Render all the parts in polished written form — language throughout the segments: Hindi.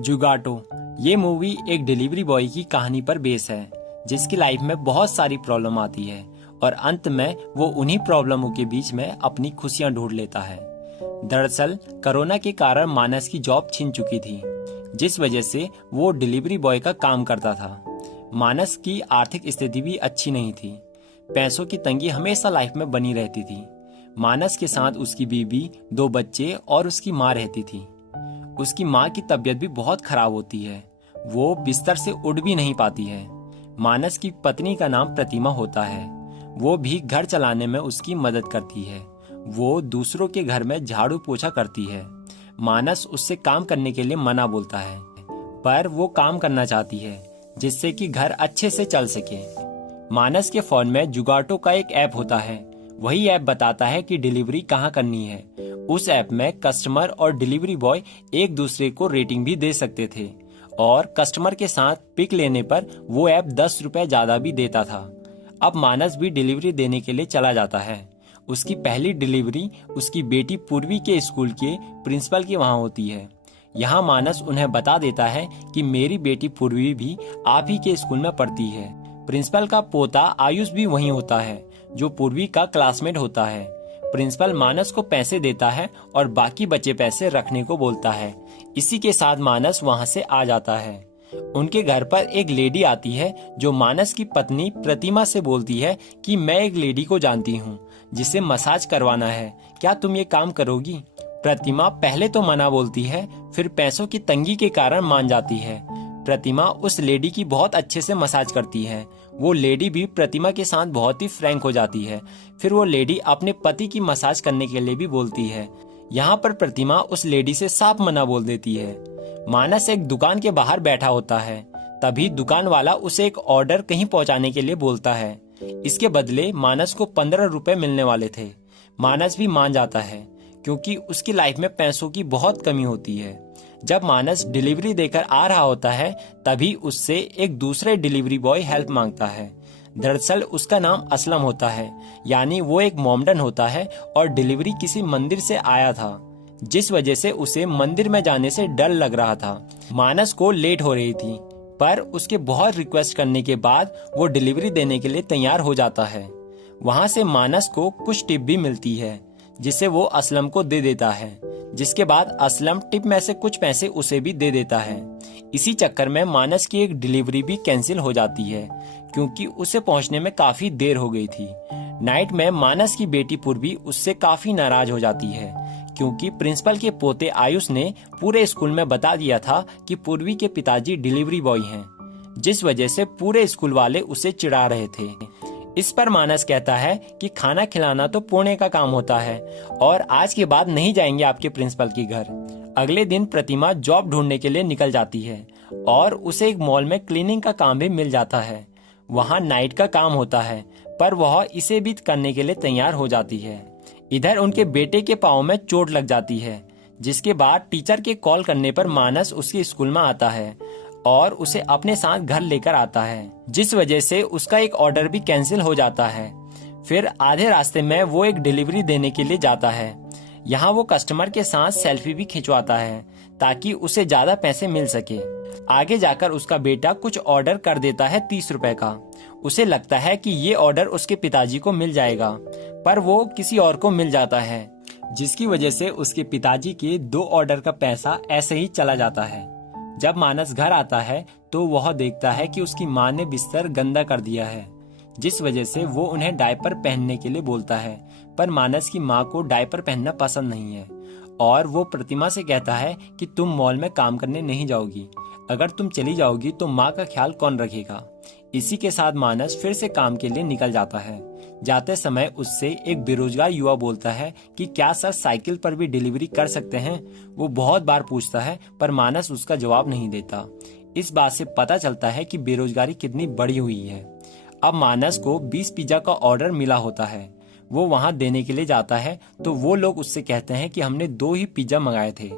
जुगाटो ये मूवी एक डिलीवरी बॉय की कहानी पर बेस है जिसकी लाइफ में बहुत सारी प्रॉब्लम आती है और अंत में वो उन्हीं प्रॉब्लमों के बीच में अपनी खुशियां ढूंढ लेता है। दरअसल कोरोना के कारण मानस की जॉब छिन चुकी थी जिस वजह से वो डिलीवरी बॉय का काम करता था। मानस की आर्थिक स्थिति भी अच्छी नहीं थी। पैसों की तंगी हमेशा लाइफ में बनी रहती थी। मानस के साथ उसकी बीवी, 2 बच्चे और उसकी माँ रहती थी। उसकी माँ की तबीयत भी बहुत खराब होती है। वो बिस्तर से उठ भी नहीं पाती है। मानस की पत्नी का नाम प्रतिमा होता है। वो भी घर चलाने में उसकी मदद करती है। वो दूसरों के घर में झाड़ू पोछा करती है। मानस उससे काम करने के लिए मना बोलता है पर वो काम करना चाहती है जिससे कि घर अच्छे से चल सके। मानस के फोन में जुगाटो का एक ऐप होता है। वही ऐप बताता है कि डिलीवरी कहाँ करनी है। उस ऐप में कस्टमर और डिलीवरी बॉय एक दूसरे को रेटिंग भी दे सकते थे और कस्टमर के साथ पिक लेने पर वो ऐप 10 रुपए ज्यादा भी देता था। अब मानस भी डिलीवरी देने के लिए चला जाता है। उसकी पहली डिलीवरी उसकी बेटी पूर्वी के स्कूल के प्रिंसिपल के वहाँ होती है। यहाँ मानस उन्हें बता देता है कि मेरी बेटी पूर्वी भी आप ही के स्कूल में पढ़ती है। प्रिंसिपल का पोता आयुष भी वहीं होता है जो पूर्वी का क्लासमेट होता है। प्रिंसिपल मानस को पैसे देता है और बाकी बचे पैसे रखने को बोलता है। इसी के साथ मानस वहाँ से आ जाता है। उनके घर पर एक लेडी आती है जो मानस की पत्नी प्रतिमा से बोलती है कि मैं एक लेडी को जानती हूँ जिसे मसाज करवाना है, क्या तुम ये काम करोगी? प्रतिमा पहले तो मना बोलती है फिर पैसों की तंगी के कारण मान जाती है। प्रतिमा उस लेडी की बहुत अच्छे से मसाज करती है। वो लेडी भी प्रतिमा के साथ बहुत ही फ्रैंक हो जाती है। फिर वो लेडी अपने पति की मसाज करने के लिए भी बोलती है। यहाँ पर प्रतिमा उस लेडी से साफ मना बोल देती है। मानस एक दुकान के बाहर बैठा होता है। तभी दुकान वाला उसे एक ऑर्डर कहीं पहुँचाने के लिए बोलता है। इसके बदले मानस को 15 रुपए मिलने वाले थे। मानस भी मान जाता है क्योंकि उसकी लाइफ में पैसों की बहुत कमी होती है। जब मानस डिलीवरी देकर आ रहा होता है तभी उससे एक दूसरे डिलीवरी बॉय हेल्प मांगता है। दरअसल उसका नाम असलम होता है, यानी वो एक मोमडन होता है और डिलीवरी किसी मंदिर से आया था जिस वजह से उसे मंदिर में जाने से डर लग रहा था। मानस को लेट हो रही थी पर उसके बहुत रिक्वेस्ट करने के बाद वो डिलीवरी देने के लिए तैयार हो जाता है। वहाँ से मानस को कुछ टिप भी मिलती है जिसे वो असलम को दे देता है, जिसके बाद असलम टिप में से कुछ पैसे उसे भी दे देता है। इसी चक्कर में मानस की एक डिलीवरी भी कैंसिल हो जाती है क्योंकि उसे पहुंचने में काफी देर हो गई थी। नाइट में मानस की बेटी पूर्वी उससे काफी नाराज हो जाती है क्योंकि प्रिंसिपल के पोते आयुष ने पूरे स्कूल में बता दिया था कि पूर्वी के पिताजी डिलीवरी बॉय हैं, जिस वजह से पूरे स्कूल वाले उसे चिढ़ा रहे थे। इस पर मानस कहता है कि खाना खिलाना तो पुणे का काम होता है और आज के बाद नहीं जाएंगे आपके प्रिंसिपल के घर। अगले दिन प्रतिमा जॉब ढूंढने के लिए निकल जाती है और उसे एक मॉल में क्लीनिंग का काम भी मिल जाता है। वहाँ नाइट का काम होता है पर वह इसे भी करने के लिए तैयार हो जाती है। इधर उनके बेटे के पाँव में चोट लग जाती है, जिसके बाद टीचर के कॉल करने पर मानस उसके स्कूल में आता है और उसे अपने साथ घर लेकर आता है, जिस वजह से उसका एक ऑर्डर भी कैंसिल हो जाता है। फिर आधे रास्ते में वो एक डिलीवरी देने के लिए जाता है। यहाँ वो कस्टमर के साथ सेल्फी भी खिंचवाता है ताकि उसे ज्यादा पैसे मिल सके। आगे जाकर उसका बेटा कुछ ऑर्डर कर देता है 30 रुपए का। उसे लगता है कि ये ऑर्डर उसके पिताजी को मिल जाएगा पर वो किसी और को मिल जाता है, जिसकी वजह से उसके पिताजी के 2 ऑर्डर का पैसा ऐसे ही चला जाता है। जब मानस घर आता है तो वह देखता है कि उसकी माँ ने बिस्तर गंदा कर दिया है, जिस वजह से वो उन्हें डायपर पहनने के लिए बोलता है। पर मानस की माँ को डायपर पहनना पसंद नहीं है और वो प्रतिमा से कहता है कि तुम मॉल में काम करने नहीं जाओगी। अगर तुम चली जाओगी तो माँ का ख्याल कौन रखेगा। इसी के साथ मानस फिर से काम के लिए निकल जाता है। जाते समय उससे एक बेरोजगार युवा बोलता है कि क्या सर साइकिल पर भी डिलीवरी कर सकते हैं। वो बहुत बार पूछता है पर मानस उसका जवाब नहीं देता। इस बात से पता चलता है कि बेरोजगारी कितनी बढ़ी हुई है। अब मानस को 20 पिज्जा का ऑर्डर मिला होता है। वो वहां देने के लिए जाता है तो वो लोग उससे कहते हैं कि हमने 2 ही पिज्जा मंगाए थे।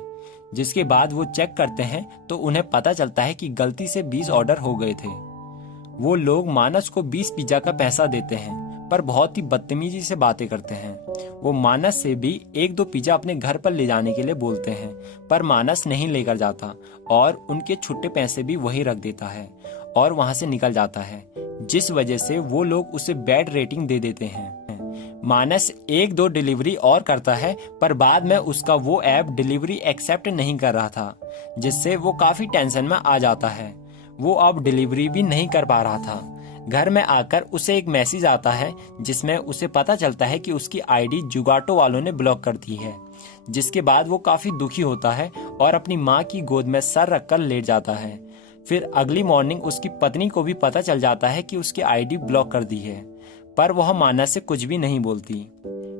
जिसके बाद वो चेक करते हैं तो उन्हें पता चलता है कि गलती से 20 ऑर्डर हो गए थे। वो लोग मानस को 20 पिज्जा का पैसा देते हैं पर बहुत ही बदतमीजी से बातें करते हैं। वो मानस से भी एक दो पिज्जा अपने घर पर ले जाने के लिए बोलते हैं, पर मानस नहीं लेकर जाता और उनके छुट्टे पैसे भी वही रख देता है और वहां से निकल जाता है, जिस वजह से वो लोग उसे बैड रेटिंग दे देते हैं। मानस एक दो डिलीवरी और करता है, पर बाद में उसका वो ऐप डिलीवरी एक्सेप्ट नहीं कर रहा था, जिससे वो काफी टेंशन में आ जाता है। वो अब डिलीवरी भी नहीं कर पा रहा था। घर में आकर उसे एक मैसेज आता है जिसमें उसे पता चलता है कि उसकी आईडी जुगाटो वालों ने ब्लॉक कर दी है, जिसके बाद वो काफी दुखी होता है और अपनी माँ की गोद में सर रखकर लेट जाता है। फिर अगली मॉर्निंग उसकी पत्नी को भी पता चल जाता है कि उसकी आईडी ब्लॉक कर दी है, पर वह मानस से कुछ भी नहीं बोलती।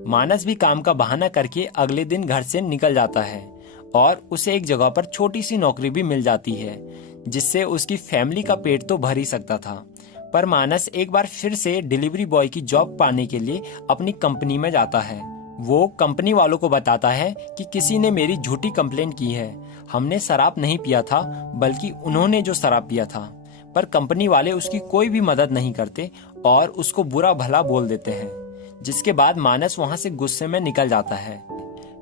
मानस भी काम का बहाना करके अगले दिन घर से निकल जाता है और उसे एक जगह पर छोटी सी नौकरी भी मिल जाती है, जिससे उसकी फैमिली का पेट तो भर ही सकता था। पर मानस एक बार फिर से डिलीवरी बॉय की जॉब पाने के लिए अपनी कंपनी में जाता है। वो कंपनी वालों को बताता है कि किसी ने मेरी झूठी कंप्लेंट की है, हमने शराब नहीं पिया था बल्कि उन्होंने जो शराब पिया था। पर कंपनी वाले उसकी कोई भी मदद नहीं करते और उसको बुरा भला बोल देते हैं, जिसके बाद मानस वहां से गुस्से में निकल जाता है।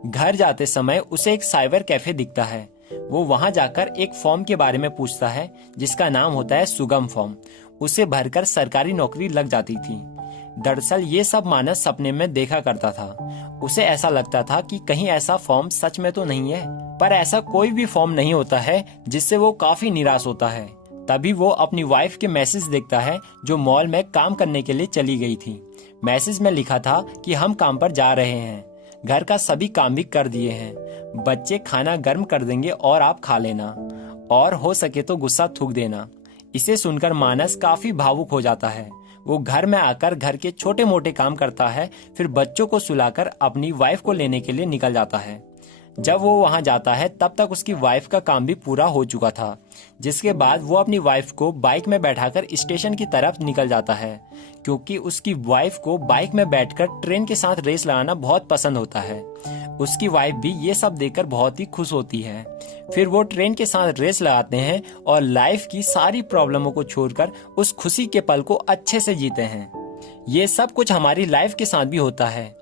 घर जाते समय उसे एक साइबर कैफे दिखता है। वो वहां जाकर एक फॉर्म के बारे में पूछता है जिसका नाम होता है सुगम फॉर्म। उसे भरकर सरकारी नौकरी लग जाती थी। दरअसल ये सब मानस सपने में देखा करता था। उसे ऐसा लगता था कि कहीं ऐसा फॉर्म सच में तो नहीं है, पर ऐसा कोई भी फॉर्म नहीं होता है, जिससे वो काफी निराश होता है। तभी वो अपनी वाइफ के मैसेज देखता है जो मॉल में काम करने के लिए चली गई थी। मैसेज में लिखा था कि हम काम पर जा रहे हैं, घर का सभी काम भी कर दिए हैं, बच्चे खाना गर्म कर देंगे और आप खा लेना, और हो सके तो गुस्सा थूक देना। इसे सुनकर मानस काफी भावुक हो जाता है। वो घर में आकर घर के छोटे मोटे काम करता है, फिर बच्चों को सुलाकर अपनी वाइफ को लेने के लिए निकल जाता है। जब वो वहां जाता है तब तक उसकी वाइफ का काम भी पूरा हो चुका था, जिसके बाद वो अपनी वाइफ को बाइक में बैठाकर स्टेशन की तरफ निकल जाता है, क्योंकि उसकी वाइफ को बाइक में बैठकर ट्रेन के साथ रेस लगाना बहुत पसंद होता है। उसकी वाइफ भी ये सब देखकर बहुत ही खुश होती है। फिर वो ट्रेन के साथ रेस लगाते हैं और लाइफ की सारी प्रॉब्लमों को छोड़कर उस खुशी के पल को अच्छे से जीते हैं। ये सब कुछ हमारी लाइफ के साथ भी होता है।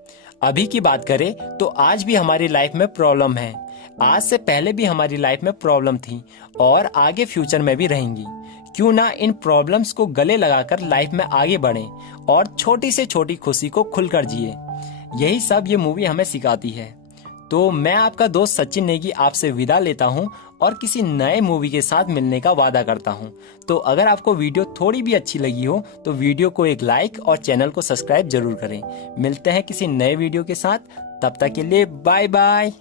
अभी की बात करें तो आज भी हमारी लाइफ में प्रॉब्लम है। आज से पहले भी हमारी लाइफ में प्रॉब्लम थी और आगे फ्यूचर में भी रहेंगी। क्यों ना इन प्रॉब्लम्स को गले लगाकर लाइफ में आगे बढ़ें और छोटी से छोटी खुशी को खुलकर जिए। यही सब ये मूवी हमें सिखाती है। तो मैं आपका दोस्त सचिन नेगी आपसे विदा लेता हूँ और किसी नए मूवी के साथ मिलने का वादा करता हूँ। तो अगर आपको वीडियो थोड़ी भी अच्छी लगी हो तो वीडियो को एक लाइक और चैनल को सब्सक्राइब जरूर करें। मिलते हैं किसी नए वीडियो के साथ, तब तक के लिए बाय बाय।